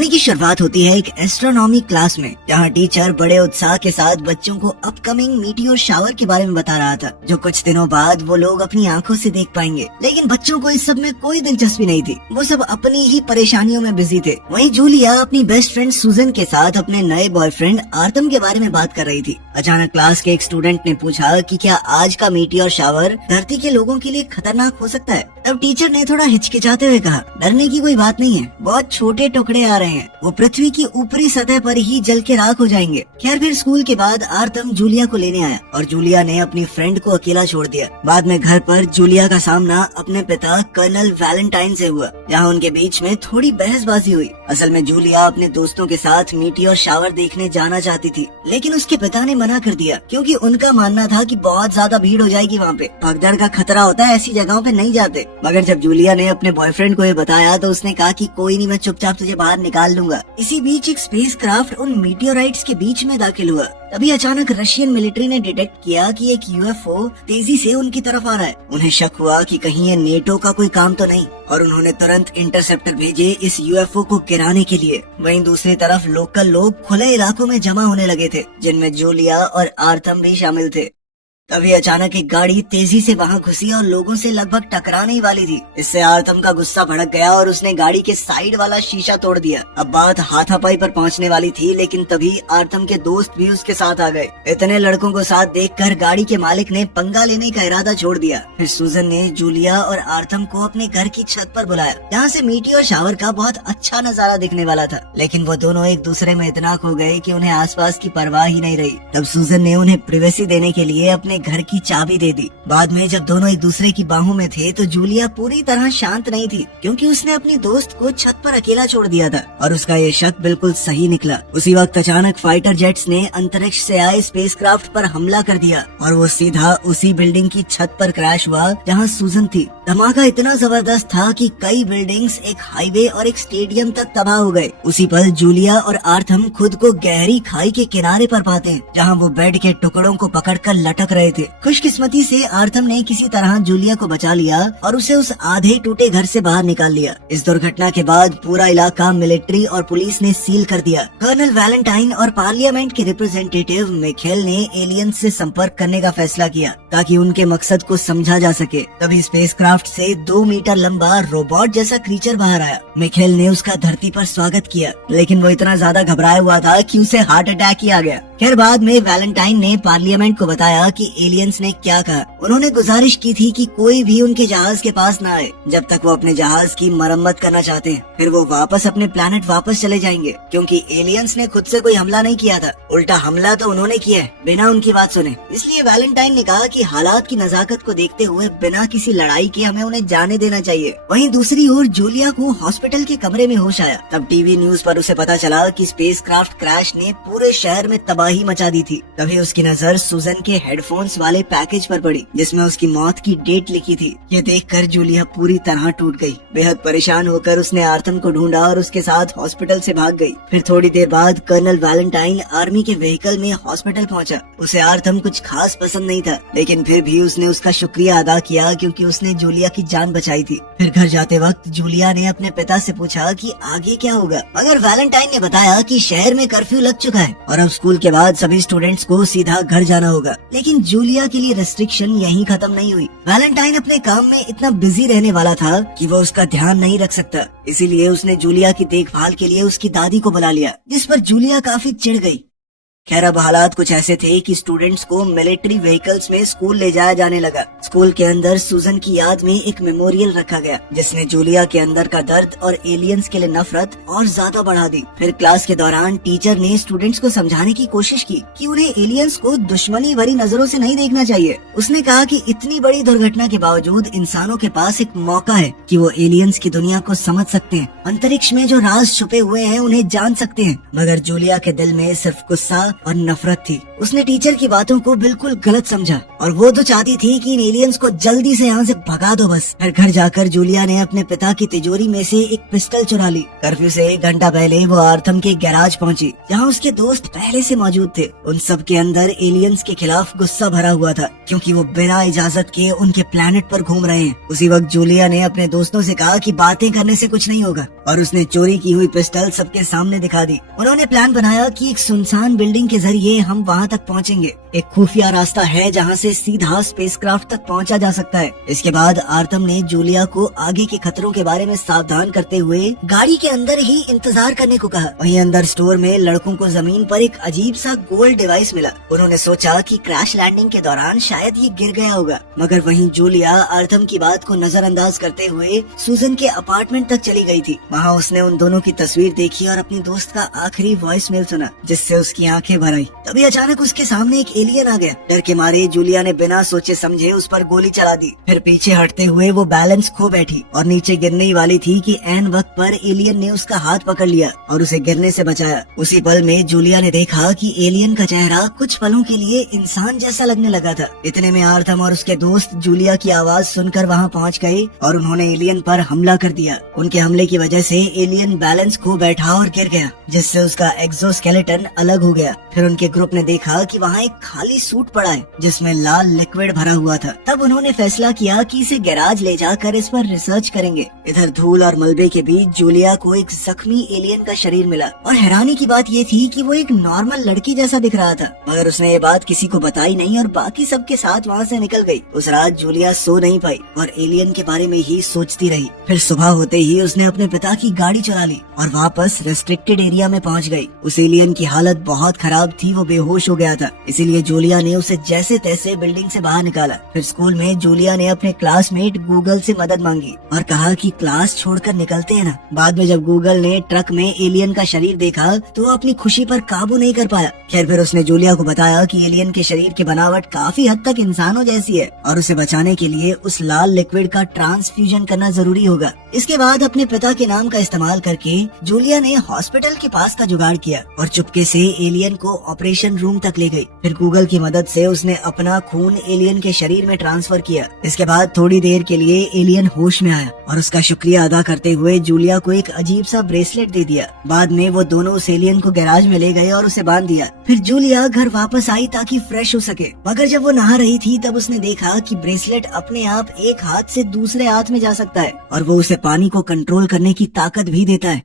कहानी की शुरुआत होती है एक एस्ट्रोनॉमी क्लास में, जहाँ टीचर बड़े उत्साह के साथ बच्चों को अपकमिंग मीटियोर शावर के बारे में बता रहा था, जो कुछ दिनों बाद वो लोग अपनी आंखों से देख पाएंगे। लेकिन बच्चों को इस सब में कोई दिलचस्पी नहीं थी, वो सब अपनी ही परेशानियों में बिजी थे। वहीं जूलिया अपनी बेस्ट फ्रेंड सुजन के साथ अपने नए बॉयफ्रेंड आर्तम के बारे में बात कर रही थी। अचानक क्लास के एक स्टूडेंट ने पूछा कि क्या आज का मीटियोर शावर धरती के लोगों के लिए खतरनाक हो सकता है। तब टीचर ने थोड़ा हिचकिचाते हुए कहा, डरने की कोई बात नहीं है, बहुत छोटे टुकड़े आ रहे हैं, वो पृथ्वी की ऊपरी सतह पर ही जल के राख हो जाएंगे। खैर फिर स्कूल के बाद आर्तम जूलिया को लेने आया और जूलिया ने अपनी फ्रेंड को अकेला छोड़ दिया। बाद में घर पर जूलिया का सामना अपने पिता कर्नल वैलेंटाइन से हुआ, जहाँ उनके बीच में थोड़ी बहसबाजी हुई। असल में जूलिया अपने दोस्तों के साथ मीटियोर शावर देखने जाना चाहती थी, लेकिन उसके पिता ने मना कर दिया, क्योंकि उनका मानना था कि बहुत ज्यादा भीड़ हो जाएगी वहाँ पे, भगदड़ का खतरा होता है, ऐसी जगहों पे नहीं जाते। मगर जब जूलिया ने अपने बॉयफ्रेंड को ये बताया तो उसने कहा कि कोई नहीं, मैं चुपचाप तुझे बाहर निकाल लूंगा। इसी बीच एक स्पेसक्राफ्ट उन मीटियोराइट्स के बीच में दाखिल हुआ। तभी अचानक रशियन मिलिट्री ने डिटेक्ट किया कि एक यूएफओ तेजी से उनकी तरफ आ रहा है। उन्हें शक हुआ कि कहीं ये नेटो का कोई काम तो नहीं, और उन्होंने तुरंत इंटरसेप्टर भेजे इस यूएफओ को गिराने के लिए। वहीं दूसरी तरफ लोकल लोग खुले इलाकों में जमा होने लगे थे, जिनमें जूलिया और आर्तम भी शामिल थे। तभी अचानक एक गाड़ी तेजी से वहां घुसी और लोगों से लगभग टकराने ही वाली थी। इससे आर्तम का गुस्सा भड़क गया और उसने गाड़ी के साइड वाला शीशा तोड़ दिया। अब बात हाथापाई पर पहुंचने वाली थी, लेकिन तभी आर्तम के दोस्त भी उसके साथ आ गए। इतने लड़कों को साथ देखकर गाड़ी के मालिक ने पंगा लेने का इरादा छोड़ दिया। फिर सुजन ने जूलिया और आर्तम को अपने घर की छत पर बुलाया, जहाँ से मीटियोर शावर का बहुत अच्छा नजारा दिखने वाला था। लेकिन वो दोनों एक दूसरे में इतना खो गए कि उन्हें आसपास की परवाह ही नहीं रही। तब सुजन ने उन्हें प्रिवेसी देने के लिए अपने घर की चाबी दे दी। बाद में जब दोनों एक दूसरे की बाहों में थे तो जूलिया पूरी तरह शांत नहीं थी, क्योंकि उसने अपनी दोस्त को छत पर अकेला छोड़ दिया था, और उसका ये शक बिल्कुल सही निकला। उसी वक्त अचानक फाइटर जेट्स ने अंतरिक्ष से आए स्पेसक्राफ्ट पर हमला कर दिया और वो सीधा उसी बिल्डिंग की छत पर क्रैश हुआ जहाँ सुजन थी। धमाका इतना जबरदस्त था कि कई बिल्डिंग्स, एक हाईवे और एक स्टेडियम तक तबाह हो गए। उसी पल जूलिया और आर्तम खुद को गहरी खाई के किनारे पर पाते हैं, जहाँ वो बेड के टुकड़ों को पकड़कर लटक रहे थे। खुशकिस्मती से आर्तम ने किसी तरह जूलिया को बचा लिया और उसे उस आधे टूटे घर से बाहर निकाल लिया। इस दुर्घटना के बाद पूरा इलाका मिलिट्री और पुलिस ने सील कर दिया। कर्नल वैलेंटाइन और पार्लियामेंट के रिप्रेजेंटेटिव मिखेल ने एलियंस से संपर्क करने का फैसला किया, ताकि उनके मकसद को समझा जा सके। तभी स्पेसक्राफ्ट से 2 मीटर लंबा रोबोट जैसा क्रीचर बाहर आया। मिखेल ने उसका धरती पर स्वागत किया, लेकिन वो इतना ज्यादा घबराया हुआ था कि उसे हार्ट अटैक ही आ गया। खैर बाद में वैलेंटाइन ने पार्लियामेंट को बताया कि एलियंस ने क्या कहा। उन्होंने गुजारिश की थी कि कोई भी उनके जहाज के पास न आए जब तक वो अपने जहाज की मरम्मत करना चाहते हैं। फिर वो वापस अपने प्लेनेट वापस चले जाएंगे, क्योंकि एलियंस ने खुद से कोई हमला नहीं किया था, उल्टा हमला तो उन्होंने किया है बिना उनकी बात सुने। इसलिए वैलेंटाइन ने कहा कि हालात की नजाकत को देखते हुए बिना किसी लड़ाई के हमें उन्हें जाने देना चाहिए। वहीं दूसरी ओर जूलिया को हॉस्पिटल के कमरे में होश आया। तब टीवी न्यूज पर उसे पता चला कि स्पेसक्राफ्ट क्रैश ने पूरे शहर में तबाही मचा दी थी। तभी उसकी नजर सुजन के हेडफोन्स वाले पैकेज पर पड़ी, जिसमें उसकी मौत की डेट लिखी थी। ये देखकर जूलिया पूरी तरह टूट गई। बेहद परेशान होकर उसने आर्तम को ढूंढा और उसके साथ हॉस्पिटल से भाग गई। फिर थोड़ी देर बाद कर्नल वैलेंटाइन आर्मी के व्हीकल में हॉस्पिटल पहुंचा। उसे आर्तम कुछ खास पसंद नहीं था, लेकिन फिर भी उसने उसका शुक्रिया अदा किया, क्योंकि उसने जूलिया की जान बचाई थी। फिर घर जाते वक्त जूलिया ने अपने पिता से पूछा कि आगे क्या होगा, मगर वैलेंटाइन ने बताया कि शहर में कर्फ्यू लग चुका है और अब स्कूल के बाद सभी स्टूडेंट्स को सीधा घर जाना होगा। लेकिन जूलिया के लिए रेस्ट्रिक्शन यहीं खत्म नहीं हुई। वैलेंटाइन अपने काम में इतना बिजी रहने वाला था कि वो उसका ध्यान नहीं रख सकता, इसीलिए उसने जूलिया की देखभाल के लिए उसकी दादी को बुला लिया, जिस पर जूलिया काफी चिढ़ गई। खैर अब हालात कुछ ऐसे थे कि स्टूडेंट्स को मिलिट्री व्हीकल्स में स्कूल ले जाया जाने लगा। स्कूल के अंदर सुजन की याद में एक मेमोरियल रखा गया, जिसने जूलिया के अंदर का दर्द और एलियंस के लिए नफरत और ज्यादा बढ़ा दी। फिर क्लास के दौरान टीचर ने स्टूडेंट्स को समझाने की कोशिश की कि उन्हें एलियंस को दुश्मनी भरी नजरों से नहीं देखना चाहिए। उसने कहा कि इतनी बड़ी दुर्घटना के बावजूद इंसानों के पास एक मौका है कि वो एलियंस की दुनिया को समझ सकते हैं, अंतरिक्ष में जो राज छुपे हुए हैं उन्हें जान सकते हैं। मगर जूलिया के दिल में सिर्फ गुस्सा और नफरत थी। उसने टीचर की बातों को बिल्कुल गलत समझा और वो तो चाहती थी कि इन एलियंस को जल्दी से यहाँ से भगा दो बस। फिर घर जाकर जूलिया ने अपने पिता की तिजोरी में से एक पिस्टल चुरा ली। कर्फ्यू से 1 घंटा पहले वो आर्थम के गैराज पहुंची, जहाँ उसके दोस्त पहले से मौजूद थे। उन सब के अंदर एलियंस के खिलाफ गुस्सा भरा हुआ था, क्योंकि वो बिना इजाजत के उनके प्लेनेट पर घूम रहे हैं। उसी वक्त जूलिया ने अपने दोस्तों से कहा कि बातें करने से कुछ नहीं होगा, और उसने चोरी की हुई पिस्टल सबके सामने दिखा दी। उन्होंने प्लान बनाया कि एक सुनसान बिल्डिंग के जरिए हम वहाँ तक पहुँचेंगे। एक खुफिया रास्ता है जहाँ से सीधा स्पेसक्राफ्ट तक पहुँचा जा सकता है। इसके बाद आर्थम ने जूलिया को आगे के खतरों के बारे में सावधान करते हुए गाड़ी के अंदर ही इंतजार करने को कहा। वहीं अंदर स्टोर में लड़कों को जमीन पर एक अजीब सा गोल्ड डिवाइस मिला। उन्होंने सोचा कि क्रैश लैंडिंग के दौरान शायद ये गिर गया होगा, मगर वहीं जूलिया आर्थम की बात को नजरअंदाज करते हुए सूजन के अपार्टमेंट तक चली गई थी। वहाँ उसने उन दोनों की तस्वीर देखी और अपनी दोस्त का आखिरी वॉइस मेल सुना, जिससे उसकी आंखें भर आई। तभी अचानक उसके सामने एक एलियन आ गया। डर के मारे जूलिया ने बिना सोचे समझे उस पर गोली चला दी। फिर पीछे हटते हुए वो बैलेंस खो बैठी और नीचे गिरने ही वाली थी कि ऐन वक्त पर एलियन ने उसका हाथ पकड़ लिया और उसे गिरने से बचाया। उसी पल में जूलिया ने देखा कि एलियन का चेहरा कुछ पलों के लिए इंसान जैसा लगने लगा था। इतने में आर्थम और उसके दोस्त जूलिया की आवाज सुनकर वहाँ पहुँच गए और उन्होंने एलियन पर हमला कर दिया। उनके हमले की वजह से एलियन बैलेंस खो बैठा और गिर गया, जिससे उसका एक्सोस्केलेटन अलग हो गया। फिर उनके ग्रुप ने देखा कि वहाँ एक खाली सूट पड़ा है जिसमें लाल लिक्विड भरा हुआ था। तब उन्होंने फैसला किया कि इसे गैराज ले जाकर इस पर रिसर्च करेंगे। इधर धूल और मलबे के बीच जूलिया को एक जख्मी एलियन का शरीर मिला और हैरानी की बात ये थी कि वो एक नॉर्मल लड़की जैसा दिख रहा था, मगर उसने ये बात किसी को बताई नहीं और बाकी सबके साथ वहाँ से निकल गई। उस रात जूलिया सो नहीं पाई और एलियन के बारे में ही सोचती रही। फिर सुबह होते ही उसने अपने पिता की गाड़ी चुरा ली और वापस रेस्ट्रिक्टेड एरिया में पहुँच गई। उस एलियन की हालत बहुत खराब थी, वो बेहोश हो गया था। इसीलिए जूलिया ने उसे जैसे तैसे बिल्डिंग से बाहर निकाला। फिर स्कूल में जूलिया ने अपने क्लासमेट गूगल से मदद मांगी और कहा कि क्लास छोड़कर निकलते हैं ना। बाद में जब गूगल ने ट्रक में एलियन का शरीर देखा तो वो अपनी खुशी पर काबू नहीं कर पाया। खैर फिर उसने जूलिया को बताया कि एलियन के शरीर की बनावट काफी हद तक इंसानों जैसी है और उसे बचाने के लिए उस लाल लिक्विड का ट्रांसफ्यूजन करना जरूरी होगा। इसके बाद अपने पिता के नाम का इस्तेमाल करके जूलिया ने हॉस्पिटल के पास का जुगाड़ किया और चुपके से एलियन को ऑपरेशन रूम तक ले गई। फिर गूगल की मदद से उसने अपना खून एलियन के शरीर में ट्रांसफर किया। इसके बाद थोड़ी देर के लिए एलियन होश में आया और उसका शुक्रिया अदा करते हुए जूलिया को एक अजीब सा ब्रेसलेट दे दिया। बाद में वो दोनों उस एलियन को गैराज में ले गए और उसे बांध दिया। फिर जूलिया घर वापस आई ताकि फ्रेश हो सके, मगर जब वो नहा रही थी तब उसने देखा कि ब्रेसलेट अपने आप एक हाथ से दूसरे हाथ में जा सकता है और वो उसे पानी को कंट्रोल करने की ताकत भी देता है।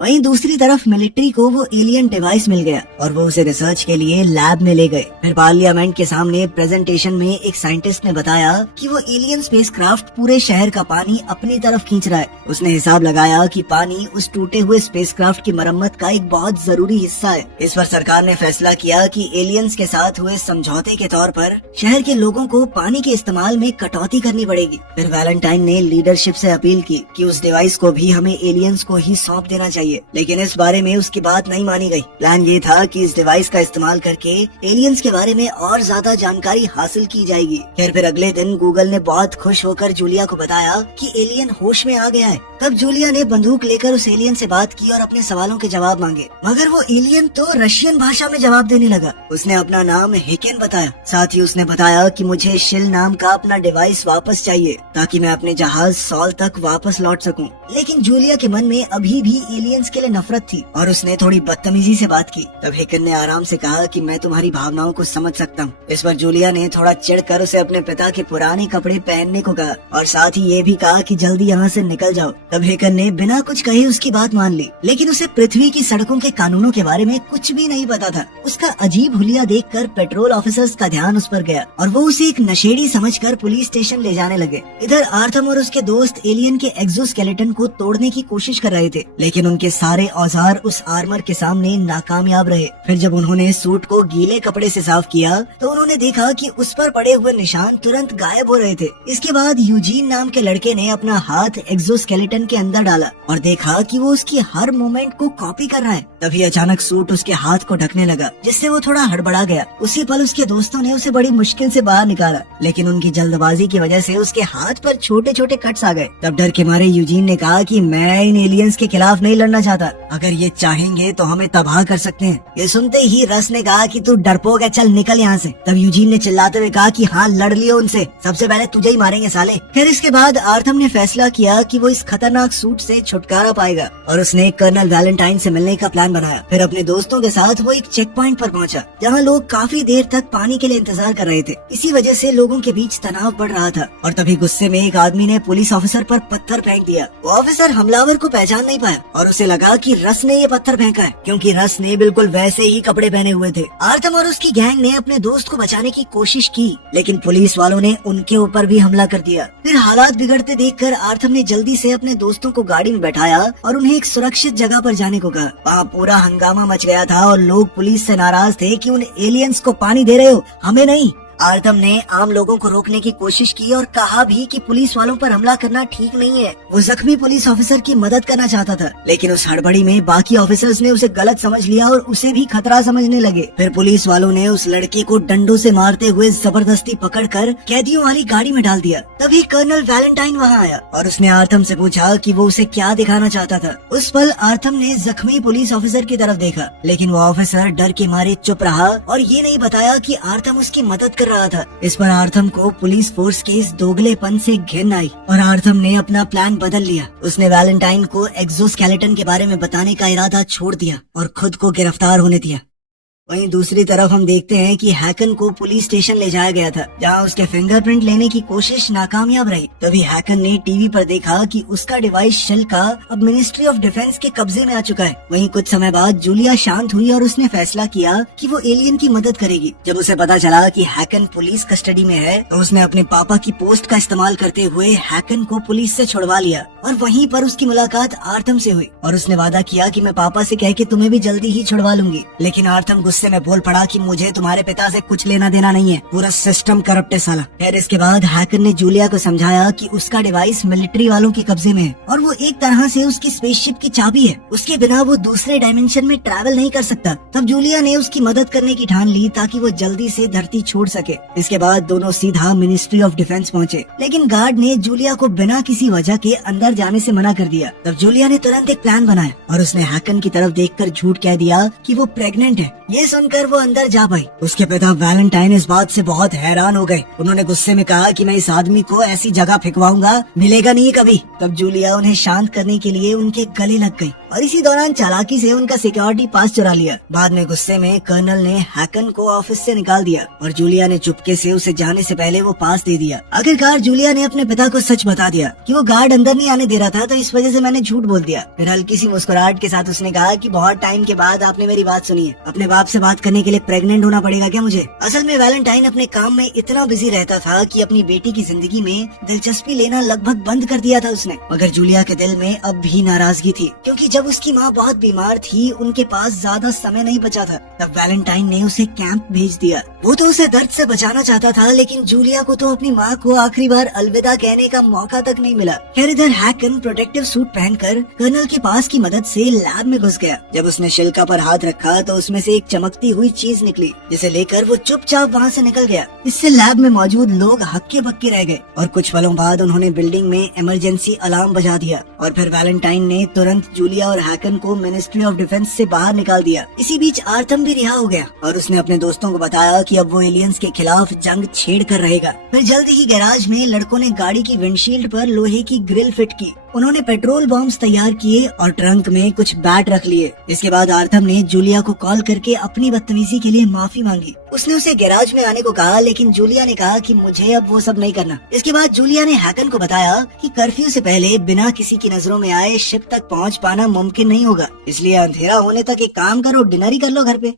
वहीं दूसरी तरफ मिलिट्री को वो एलियन डिवाइस मिल गया और वो उसे रिसर्च के लिए लैब में ले गए। फिर पार्लियामेंट के सामने प्रेजेंटेशन में एक साइंटिस्ट ने बताया कि वो एलियन स्पेसक्राफ्ट पूरे शहर का पानी अपनी तरफ खींच रहा है। उसने हिसाब लगाया कि पानी उस टूटे हुए स्पेसक्राफ्ट की मरम्मत का एक बहुत जरूरी हिस्सा है। इस पर सरकार ने फैसला किया कि एलियंस के साथ हुए समझौते के तौर पर शहर के लोगों को पानी के इस्तेमाल में कटौती करनी पड़ेगी। फिर वैलेंटाइन ने लीडरशिप से अपील की कि उस डिवाइस को भी हमें एलियंस को ही सौंप देना चाहिए, लेकिन इस बारे में उसकी बात नहीं मानी गई। प्लान ये था कि इस डिवाइस का इस्तेमाल करके एलियंस के बारे में और ज्यादा जानकारी हासिल की जाएगी। फिर अगले दिन गूगल ने बहुत खुश होकर जूलिया को बताया कि एलियन होश में आ गया है। तब जूलिया ने बंदूक लेकर उस एलियन से बात की और अपने सवालों के जवाब मांगे, मगर वो एलियन तो रशियन भाषा में जवाब देने लगा। उसने अपना नाम हेकेन बताया। साथ ही उसने बताया कि मुझे शिल नाम का अपना डिवाइस वापस चाहिए ताकि मैं अपने जहाज सॉल तक वापस लौट सकूं। लेकिन जूलिया के मन में अभी भी एलियंस के लिए नफरत थी और उसने थोड़ी बदतमीजी से बात की। तब हेकेन ने आराम से कहा कि मैं तुम्हारी भावनाओं को समझ सकता हूँ। इस पर जूलिया ने थोड़ा चिढ़कर उसे अपने पिता के पुराने कपड़े पहनने को कहा और साथ ही ये भी कहा कि जल्दी यहाँ से निकल जाओ। तब हेकेन ने बिना कुछ कहे उसकी बात मान ली, लेकिन उसे पृथ्वी की सड़कों के कानूनों के बारे में कुछ भी नहीं पता था। उसका अजीब हुलिया देखकर पेट्रोल ऑफिसर्स का ध्यान उस पर गया और वो उसे एक नशेड़ी समझकर पुलिस स्टेशन ले जाने लगे। इधर आर्थम और उसके दोस्त एलियन के एक्सोस्केलेटन को तोड़ने की कोशिश कर रहे थे, लेकिन उनके सारे औजार उस आर्मर के सामने नाकामयाब रहे। फिर जब उन्होंने सूट को गीले कपड़े से साफ किया तो उन्होंने देखा कि उस पर पड़े हुए निशान तुरंत गायब हो रहे थे। इसके बाद यूजीन नाम के लड़के ने अपना हाथ एक्सोस्केलेटन के अंदर डाला और देखा कि वो उसकी हर मूवमेंट को कॉपी कर रहा है। तभी अचानक सूट उसके हाथ को ढकने लगा, जिससे वो थोड़ा हड़बड़ा गया। उसी पल उसके दोस्तों ने उसे बड़ी मुश्किल से बाहर निकाला, लेकिन उनकी जल्दबाजी की वजह से उसके हाथ पर छोटे छोटे कट्स आ गए। तब डर के मारे यूजीन ने कहा कि मैं इन एलियंस के खिलाफ नहीं लड़ना करना चाहता। अगर ये चाहेंगे तो हमें तबाह कर सकते हैं। ये सुनते ही रस ने कहा कि तू डरपोक है, चल निकल यहाँ से। तब यूजीन ने चिल्लाते हुए कहा कि हाँ लड़ लियो उनसे, सबसे पहले तुझे ही मारेंगे साले। फिर इसके बाद आर्थम ने फैसला किया कि वो इस खतरनाक सूट से छुटकारा पाएगा और उसने कर्नल वैलेंटाइन से मिलने का प्लान बनाया। फिर अपने दोस्तों के साथ वो एक चेक पॉइंट पर पहुंचा जहाँ लोग काफी देर तक पानी के लिए इंतजार कर रहे थे। इसी वजह से लोगों के बीच तनाव बढ़ रहा था और तभी गुस्से में एक आदमी ने पुलिस ऑफिसर पर पत्थर फेंक दिया। वो ऑफिसर हमलावर को पहचान नहीं पाया और उसे लगा कि रस ने ये पत्थर फेंका है, क्योंकि रस ने बिल्कुल वैसे ही कपड़े पहने हुए थे। आर्थम और उसकी गैंग ने अपने दोस्त को बचाने की कोशिश की, लेकिन पुलिस वालों ने उनके ऊपर भी हमला कर दिया। फिर हालात बिगड़ते देखकर आर्थम ने जल्दी से अपने दोस्तों को गाड़ी में बैठाया और उन्हें एक सुरक्षित जगह पर जाने को कहा। वहाँ पूरा हंगामा मच गया था और लोग पुलिस से नाराज थे कि उन एलियंस को पानी दे रहे हो, हमें नहीं। आर्थम ने आम लोगों को रोकने की कोशिश की और कहा भी कि पुलिस वालों पर हमला करना ठीक नहीं है। वो जख्मी पुलिस ऑफिसर की मदद करना चाहता था, लेकिन उस हड़बड़ी में बाकी ऑफिसर्स ने उसे गलत समझ लिया और उसे भी खतरा समझने लगे। फिर पुलिस वालों ने उस लड़के को डंडों से मारते हुए जबरदस्ती पकड़कर कैदियों वाली गाड़ी में डाल दिया। तभी कर्नल वैलेंटाइन वहाँ आया और उसने आर्थम से पूछा कि वो उसे क्या दिखाना चाहता था। उस पल आर्थम ने जख्मी पुलिस ऑफिसर की तरफ देखा, लेकिन वो ऑफिसर डर के मारे चुप रहा और ये नहीं बताया कि आर्थम उसकी मदद कर रहा था। इस पर आर्थम को पुलिस फोर्स के इस दोगलेपन से घिन आई और आर्थम ने अपना प्लान बदल लिया। उसने वैलेंटाइन को एक्सोस्केलेटन के बारे में बताने का इरादा छोड़ दिया और खुद को गिरफ्तार होने दिया। वहीं दूसरी तरफ हम देखते हैं कि हैकन को पुलिस स्टेशन ले जाया गया था, जहां उसके फिंगरप्रिंट लेने की कोशिश नाकामयाब रही। तभी हैकन ने टीवी पर देखा कि उसका डिवाइस शिल्का अब मिनिस्ट्री ऑफ डिफेंस के कब्जे में आ चुका है। वहीं कुछ समय बाद जूलिया शांत हुई और उसने फैसला किया कि वो एलियन की मदद करेगी। जब उसे पता चला कि हैकन पुलिस कस्टडी में है तो उसने अपने पापा की पोस्ट का इस्तेमाल करते हुए हैकन को पुलिस से छुड़वा लिया और वहीं पर उसकी मुलाकात आर्थम से हुई और उसने वादा किया कि मैं पापा से कह के तुम्हें भी जल्दी ही छुड़वा लूंगी। लेकिन आर्थम गुस्से में बोल पड़ा कि मुझे तुम्हारे पिता से कुछ लेना देना नहीं है, पूरा सिस्टम करप्ट है साला। फिर इसके बाद हैकर ने जूलिया को समझाया कि उसका डिवाइस मिलिट्री वालों के कब्जे में है और वो एक तरह से उसकी स्पेसशिप की चाबी है, उसके बिना वो दूसरे डायमेंशन में ट्रैवल नहीं कर सकता। तब जूलिया ने उसकी मदद करने की ठान ली ताकि वो जल्दी से धरती छोड़ सके। इसके बाद दोनों सीधा मिनिस्ट्री ऑफ डिफेंस पहुँचे, लेकिन गार्ड ने जूलिया को बिना किसी वजह के अंदर जाने से मना कर दिया। तब जूलिया ने तुरंत एक प्लान बनाया और उसने हैकन की तरफ देखकर झूठ कह दिया कि वो प्रेग्नेंट है। ये सुनकर वो अंदर जा पाई। उसके पिता वैलेंटाइन इस बात से बहुत हैरान हो गए। उन्होंने गुस्से में कहा कि मैं इस आदमी को ऐसी जगह फेंकवाऊंगा, मिलेगा नहीं कभी। तब जूलिया उन्हें शांत करने के लिए उनके गले लग गई और इसी दौरान चालाकी से उनका सिक्योरिटी पास चुरा लिया। बाद में गुस्से में कर्नल ने हैकन को ऑफिस से निकाल दिया और जूलिया ने चुपके से उसे जाने से पहले वो पास दे दिया। आखिरकार जूलिया ने अपने पिता को सच बता दिया कि वो गार्ड अंदर नहीं आने दे रहा था, तो इस वजह से मैंने झूठ बोल दिया। फिर हल्की सी मुस्कुराहट के साथ उसने कहा कि बहुत टाइम के बाद आपने मेरी बात सुनी है। अपने बाप से बात करने के लिए प्रेग्नेंट होना पड़ेगा क्या मुझे? असल में वैलेंटाइन अपने काम में इतना बिजी रहता था कि अपनी बेटी की जिंदगी में दिलचस्पी लेना लगभग बंद कर दिया था उसने। मगर जूलिया के दिल में अब भी नाराजगी थी, क्योंकि जब उसकी माँ बहुत बीमार थी उनके पास ज्यादा समय नहीं बचा था। तब वैलेंटाइन ने उसे कैंप भेज दिया। वो तो उसे दर्द से बचाना चाहता था, लेकिन जूलिया को तो अपनी माँ को आखिरी बार अलविदा कहने का मौका तक नहीं मिला। फिर इधर हैकन प्रोटेक्टिव सूट पहनकर कर्नल के पास की मदद से लैब में घुस गया। जब उसने शिल्का पर हाथ रखा तो उसमें से एक चमकती हुई चीज निकली, जिसे लेकर वो चुपचाप वहाँ से निकल गया। इससे लैब में मौजूद लोग हक्के बक्के रह गए और कुछ पलों बाद उन्होंने बिल्डिंग में इमरजेंसी अलार्म बजा दिया और फिर वैलेंटाइन ने तुरंत जूलिया और हैकन को मिनिस्ट्री ऑफ डिफेंस से बाहर निकाल दिया। इसी बीच आर्थम भी रिहा हो गया और उसने अपने दोस्तों को बताया कि अब वो एलियंस के खिलाफ जंग छेड़ कर रहेगा। फिर जल्द ही गैराज में लड़कों ने गाड़ी की विंडशील्ड पर लोहे की ग्रिल फिट की। उन्होंने पेट्रोल बॉम्ब्स तैयार किए और ट्रंक में कुछ बैट रख लिए। इसके बाद आर्थम ने जूलिया को कॉल करके अपनी बदतमीजी के लिए माफी मांगी। उसने उसे गैराज में आने को कहा, लेकिन जूलिया ने कहा कि मुझे अब वो सब नहीं करना। इसके बाद जूलिया ने हैकन को बताया कि कर्फ्यू से पहले बिना किसी की नजरों में आए शिप तक पहुंच पाना मुमकिन नहीं होगा, इसलिए अंधेरा होने तक एक काम करो, डिनर ही कर लो घर पे।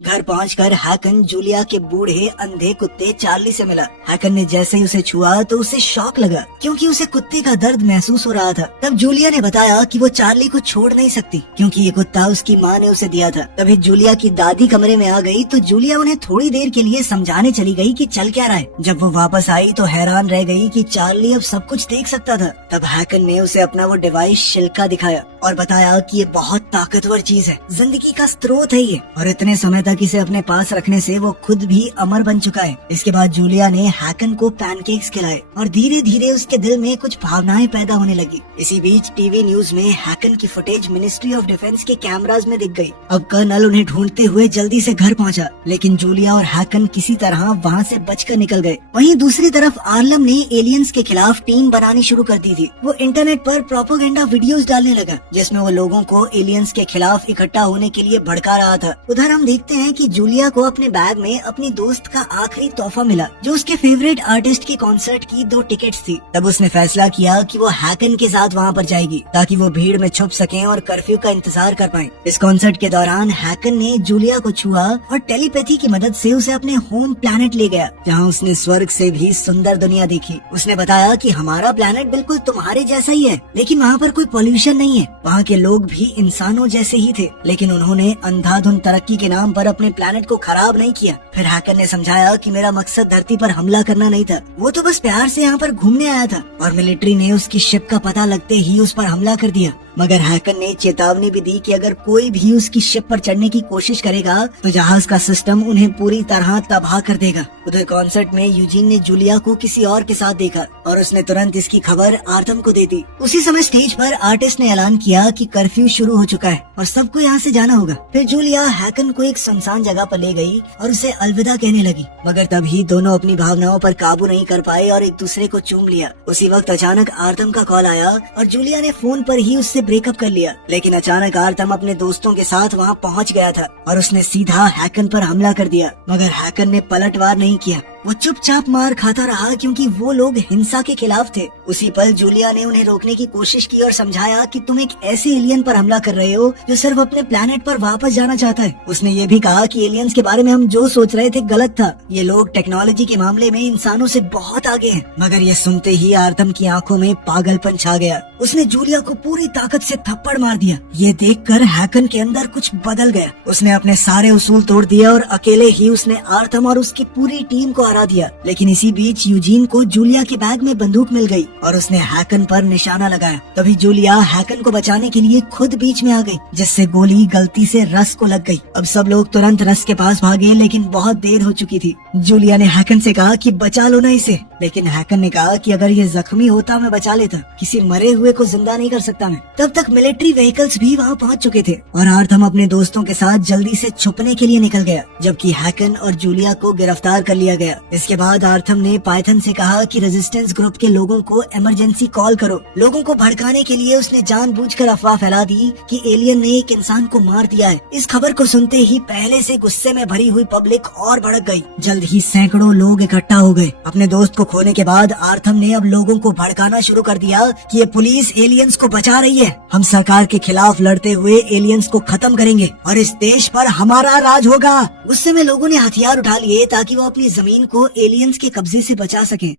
घर पहुंचकर हैकन जूलिया के बूढ़े अंधे कुत्ते चार्ली से मिला। हैकन ने जैसे ही उसे छुआ तो उसे शॉक लगा, क्योंकि उसे कुत्ते का दर्द महसूस हो रहा था। तब जूलिया ने बताया कि वो चार्ली को छोड़ नहीं सकती, क्योंकि ये कुत्ता उसकी माँ ने उसे दिया था। तभी जूलिया की दादी कमरे में आ गई तो जूलिया उन्हें थोड़ी देर के लिए समझाने चली गई कि चल क्या रहा है। जब वो वापस आई तो हैरान रह गई कि चार्ली अब सब कुछ देख सकता था। तब हैकन ने उसे अपना वो डिवाइस शिल्का दिखाया और बताया कि ये बहुत ताकतवर चीज है, जिंदगी का स्रोत है ये, और इतने समय तक तक इसे अपने पास रखने से वो खुद भी अमर बन चुका है। इसके बाद जूलिया ने हैकन को पैनकेक्स खिलाए और धीरे धीरे उसके दिल में कुछ भावनाएं पैदा होने लगी। इसी बीच टीवी न्यूज में हैकन की फुटेज मिनिस्ट्री ऑफ डिफेंस के कैमरास में दिख गई। अब कर्नल उन्हें ढूंढते हुए जल्दी से घर पहुंचा, लेकिन जूलिया और हैकन किसी तरह वहां से बचकर निकल गए। वहीं दूसरी तरफ आर्लम ने एलियंस के खिलाफ टीम बनानी शुरू कर दी थी। वो इंटरनेट पर प्रोपेगेंडा वीडियोस डालने लगा, जिसमें वो लोगों को एलियंस के खिलाफ इकट्ठा होने के लिए भड़का रहा था। उधर हम देखते हैं कि जूलिया को अपने बैग में अपनी दोस्त का आखिरी तोहफा मिला, जो उसके फेवरेट आर्टिस्ट के कॉन्सर्ट की 2 टिकट्स थी। तब उसने फैसला किया कि वो हैकन के साथ वहाँ पर जाएगी, ताकि वो भीड़ में छुप सकें और कर्फ्यू का इंतजार कर पाएं। इस कॉन्सर्ट के दौरान हैकन ने जूलिया को छुआ और टेलीपैथी की मदद से उसे अपने होम प्लैनेट ले गया, जहाँ उसने स्वर्ग से भी सुंदर दुनिया देखी। उसने बताया कि हमारा प्लैनेट बिल्कुल तुम्हारे जैसा ही है, लेकिन वहाँ पर कोई पॉल्यूशन नहीं है। वहाँ के लोग भी इंसानों जैसे ही थे, लेकिन उन्होंने अंधाधुंध तरक्की के नाम पर अपने प्लैनेट को खराब नहीं किया। फिर हैकर ने समझाया कि मेरा मकसद धरती पर हमला करना नहीं था, वो तो बस प्यार से यहाँ पर घूमने आया था। और मिलिट्री ने उसकी शिप का पता लगते ही उस पर हमला कर दिया। मगर हैकर ने चेतावनी भी दी कि अगर कोई भी उसकी शिप पर चढ़ने की कोशिश करेगा तो जहाज का सिस्टम उन्हें पूरी तरह तबाह कर देगा। उधर कॉन्सर्ट में यूजीन ने जूलिया को किसी और के साथ देखा और उसने तुरंत इसकी खबर आर्थम को दे दी। उसी समय स्टेज पर आर्टिस्ट ने ऐलान किया कि कर्फ्यू शुरू हो चुका है और सबको यहाँ से जाना होगा। फिर जूलिया हैकन को एक सुनसान जगह पर ले गई और उसे अलविदा कहने लगी, मगर तभी दोनों अपनी भावनाओं पर काबू नहीं कर पाए और एक दूसरे को चूम लिया। उसी वक्त अचानक आर्थम का कॉल आया और जूलिया ने फोन पर ही उससे ब्रेकअप कर लिया। लेकिन अचानक आर्थम अपने दोस्तों के साथ वहाँ पहुँच गया था और उसने सीधा हैकन पर हमला कर दिया। मगर हैकन ने पलटवार नहीं किया, वो चुपचाप मार खाता रहा क्योंकि वो लोग हिंसा के खिलाफ थे। उसी पल जूलिया ने उन्हें रोकने की कोशिश की और समझाया कि तुम एक ऐसे एलियन पर हमला कर रहे हो जो सिर्फ अपने प्लेनेट पर वापस जाना चाहता है। उसने ये भी कहा कि एलियंस के बारे में हम जो सोच रहे थे गलत था, ये लोग टेक्नोलॉजी के मामले में इंसानों से बहुत आगे हैं। मगर ये सुनते ही आर्थम की आंखों में पागलपन छा गया। उसने जूलिया को पूरी ताकत से थप्पड़ मार दिया। ये देखकर हैकन के अंदर कुछ बदल गया। उसने अपने सारे उसूल तोड़ दिया और अकेले ही उसने आर्थम और उसकी पूरी टीम को हरा दिया। लेकिन इसी बीच यूजीन को जूलिया के बैग में बंदूक मिल गई और उसने हैकन पर निशाना लगाया। तभी जूलिया हैकन को बचाने के लिए खुद बीच में आ गई, जिससे गोली गलती से रस को लग गई। अब सब लोग तुरंत रस के पास भागे, लेकिन बहुत देर हो चुकी थी। जूलिया ने हैकन से कहा कि बचा लो ना इसे, लेकिन हैकन ने कहा कि अगर ये जख्मी होता मैं बचा लेता, किसी मरे हुए को जिंदा नहीं कर सकता मैं। तब तक मिलिट्री व्हीकल्स भी वहाँ पहुँच चुके थे और आर्थम अपने दोस्तों के साथ जल्दी से छुपने के लिए निकल गया, जबकि हैकन और जूलिया को गिरफ्तार कर लिया गया। इसके बाद आर्थम ने पाइथन से कहा कि रेजिस्टेंस ग्रुप के लोगों को इमरजेंसी कॉल करो। लोगों को भड़काने के लिए उसने जानबूझकर अफवाह फैला दी कि एलियन ने एक इंसान को मार दिया है। इस खबर को सुनते ही पहले से गुस्से में भरी हुई पब्लिक और भड़क गई। जल्द ही सैकड़ों लोग इकट्ठा हो गए। अपने दोस्त को खोने के बाद आर्थम ने अब लोगों को भड़काना शुरू कर दिया कि ये पुलिस एलियंस को बचा रही है। हम सरकार के खिलाफ लड़ते हुए एलियंस को खत्म करेंगे और इस देश पर हमारा राज होगा। गुस्से में लोगों ने हथियार उठा लिए ताकि वो अपनी जमीन को एलियंस के कब्जे से बचा सकें।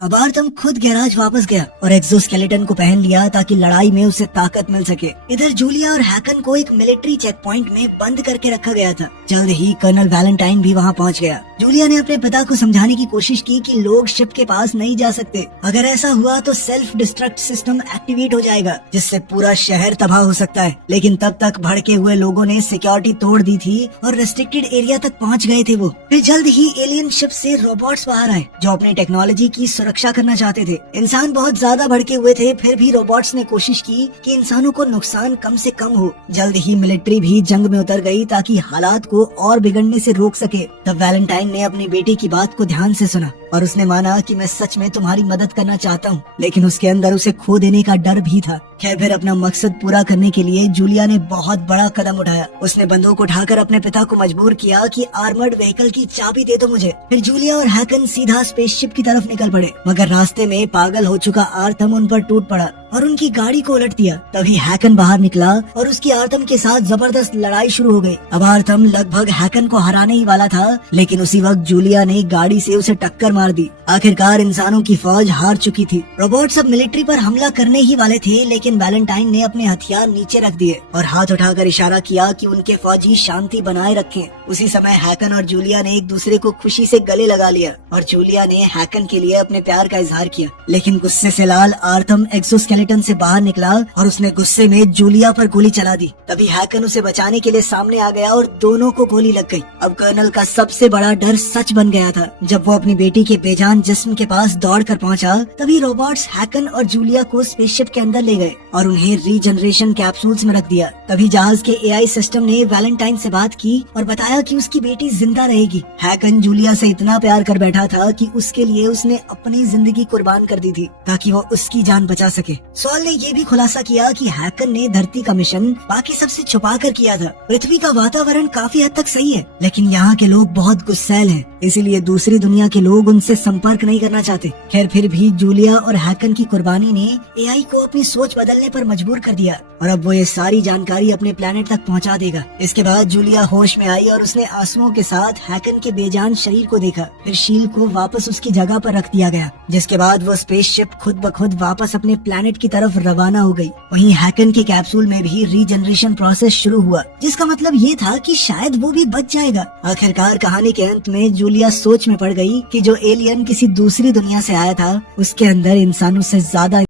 अब आर्थम खुद गैराज वापस गया और एक्सोस्केलेटन को पहन लिया ताकि लड़ाई में उसे ताकत मिल सके। इधर जूलिया और हैकन को एक मिलिट्री चेक पॉइंट में बंद करके रखा गया था। जल्द ही कर्नल वैलेंटाइन भी वहां पहुंच गया। जूलिया ने अपने पिता को समझाने की कोशिश की कि लोग शिप के पास नहीं जा सकते। अगर ऐसा हुआ तो सेल्फ डिस्ट्रक्ट सिस्टम एक्टिवेट हो जाएगा, जिससे पूरा शहर तबाह हो सकता है। लेकिन तब तक भड़के हुए लोगों ने सिक्योरिटी तोड़ दी थी और रेस्ट्रिक्टेड एरिया तक पहुंच गए थे वो। फिर जल्द ही एलियन शिप से रोबोट्स बाहर आए जो अपनी टेक्नोलॉजी की सुरक्षा करना चाहते थे। इंसान बहुत ज्यादा भड़के हुए थे, फिर भी रोबोट्स ने कोशिश की कि इंसानों को नुकसान कम से कम हो। जल्द ही मिलिट्री भी जंग में उतर गई ताकि हालात को और बिगड़ने से रोक सके। तब वैलेंटाइन ने अपनी बेटी की बात को ध्यान से सुना और उसने माना कि मैं सच में तुम्हारी मदद करना चाहता हूँ, लेकिन उसके अंदर उसे खो देने का डर भी था। खैर, फिर अपना मकसद पूरा करने के लिए जूलिया ने बहुत बड़ा कदम उठाया। उसने बंदूक उठाकर अपने पिता को मजबूर किया कि आर्मर्ड व्हीकल की चाबी दे दो मुझे। फिर जूलिया और हैकन सीधा स्पेसशिप की तरफ निकल पड़े, मगर रास्ते में पागल हो चुका आर्थम उन पर टूट पड़ा और उनकी गाड़ी को उलट दिया। तभी हैकन बाहर निकला और उसकी आर्थम के साथ जबरदस्त लड़ाई शुरू हो गई। अब आर्थम लगभग हैकन को हराने ही वाला था, लेकिन उसी वक्त जूलिया ने गाड़ी से उसे टक्कर मार दी। आखिरकार इंसानों की फौज हार चुकी थी। रोबोट्स अब मिलिट्री पर हमला करने ही वाले थे, लेकिन वैलेंटाइन ने अपने हथियार नीचे रख दिए और हाथ उठाकर इशारा किया कि उनके फौजी शांति बनाए रखें। उसी समय हैकन और जूलिया ने एक दूसरे को खुशी से गले लगा लिया और जूलिया ने हैकन के लिए अपने प्यार का इजहार किया। लेकिन गुस्से से लाल आर्थम एक्सोस्केलेटन से बाहर निकला और उसने गुस्से में जूलिया पर गोली चला दी। तभी हैकन उसे बचाने के लिए सामने आ गया और दोनों को गोली लग गई। अब कर्नल का सबसे बड़ा डर सच बन गया था। जब वो अपनी बेटी के बेजान जिस्म के पास दौड़ कर पहुंचा, तभी रोबोट्स हैकन और जूलिया को स्पेसशिप के अंदर ले गए और उन्हें रीजनरेशन कैप्सूल्स में रख दिया। तभी जहाज के एआई सिस्टम ने वैलेंटाइन से बात की और बताया कि उसकी बेटी जिंदा रहेगी। हैकन जूलिया से इतना प्यार कर बैठा था कि उसके लिए उसने अपनी जिंदगी कुर्बान कर दी थी ताकि वो उसकी जान बचा सके। सॉल ने ये भी खुलासा किया कि हैकन ने धरती का मिशन बाकी सबसे छुपा कर किया था। पृथ्वी का वातावरण काफी हद तक सही है, लेकिन यहाँ के लोग बहुत गुस्सैल हैं, इसीलिए दूसरी दुनिया के लोग उनसे संपर्क नहीं करना चाहते। खैर, फिर भी जूलिया और हैकन की कुर्बानी ने एआई को अपनी सोच बदलने पर मजबूर कर दिया और अब वो ये सारी जानकारी अपने प्लेनेट तक पहुंचा देगा। इसके बाद जूलिया होश में आई और उसने आंसुओं के साथ हैकन के बेजान शरीर को देखा। फिर शील को वापस उसकी जगह पर रख दिया गया, जिसके बाद वो स्पेसशिप खुद ब खुद वापस अपने प्लेनेट की तरफ रवाना हो गई। वहीं हैकन के कैप्सूल में भी रीजनरेशन प्रोसेस शुरू हुआ, जिसका मतलब ये था कि शायद वो भी बच जाएगा। आखिरकार कहानी के अंत में जूलिया सोच में पड़ गई कि जो एलियन किसी दूसरी दुनिया से आया था, उसके अंदर इंसानों से ज्यादा